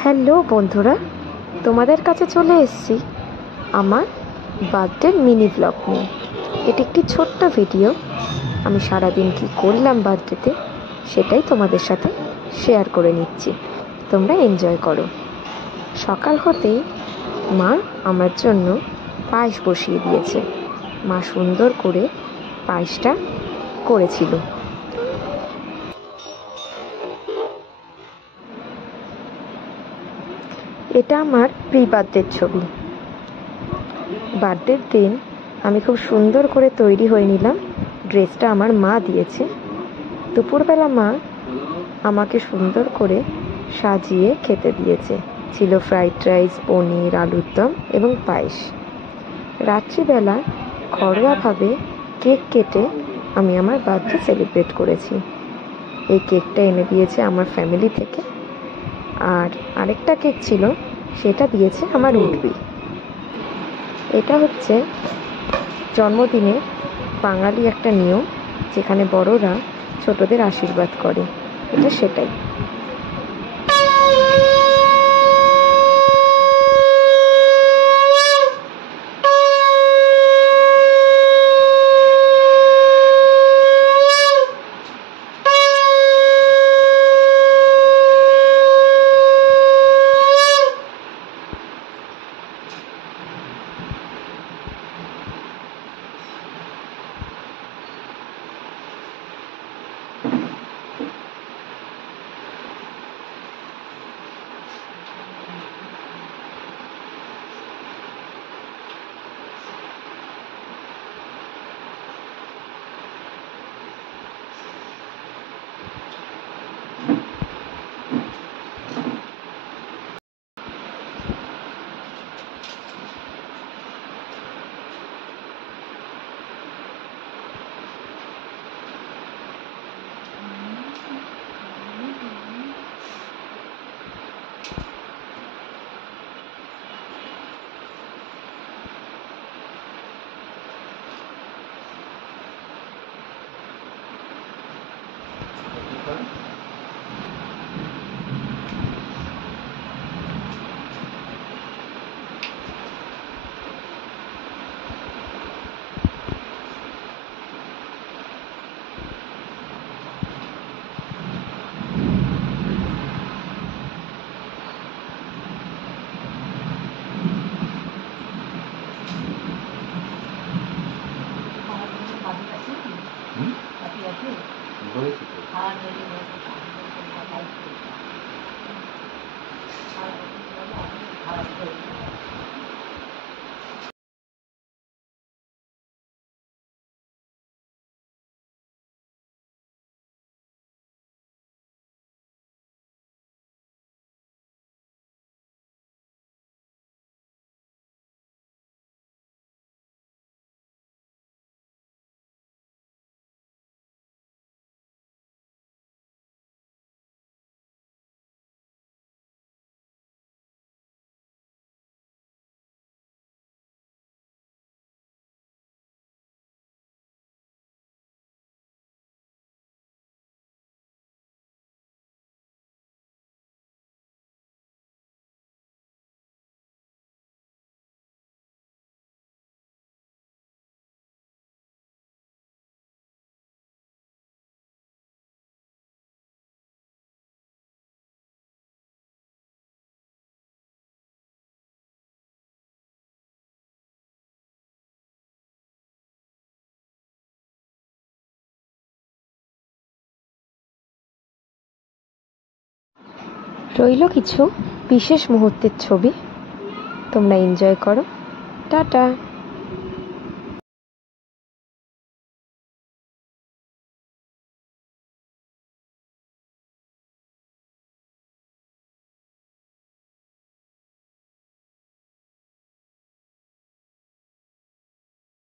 Hello বন্ধুরা, তোমাদের কাছে চলে এসেছি আমার বার্থডের মিনি ব্লগ নিয়ে। এটি একটি ছোট্ট ভিডিও। আমি সারাদিন কী করলাম বার্থডেতে সেটাই তোমাদের সাথে শেয়ার করে নিচ্ছি। তোমরা এনজয় করো। সকাল হতেই মা আমার জন্য পায়েস বসিয়ে দিয়েছে। মা সুন্দর করে পায়েসটা করেছিল। এটা আমার প্রি বার্থডের ছবি। বার্থডের দিন আমি খুব সুন্দর করে তৈরি হয়ে নিলাম। ড্রেসটা আমার মা দিয়েছে। দুপুরবেলা মা আমাকে সুন্দর করে সাজিয়ে খেতে দিয়েছে। ছিল ফ্রাইড রাইস, পনির, আলুর দম এবং পায়েস। রাত্রিবেলা ঘরোয়াভাবে কেক কেটে আমি আমার বার্থডে সেলিব্রেট করেছি। এই কেকটা এনে দিয়েছে আমার ফ্যামিলি থেকে। আর আরেকটা কেক ছিল, সেটা দিয়েছে আমার উর্বি। এটা হচ্ছে জন্মদিনে বাঙালি একটা নিয়ম, যেখানে বড়রা ছোটদের আশীর্বাদ করে। এটা সেটাই। রইল কিছু বিশেষ মুহূর্তের ছবি। তোমরা এনজয় করো। টাটা।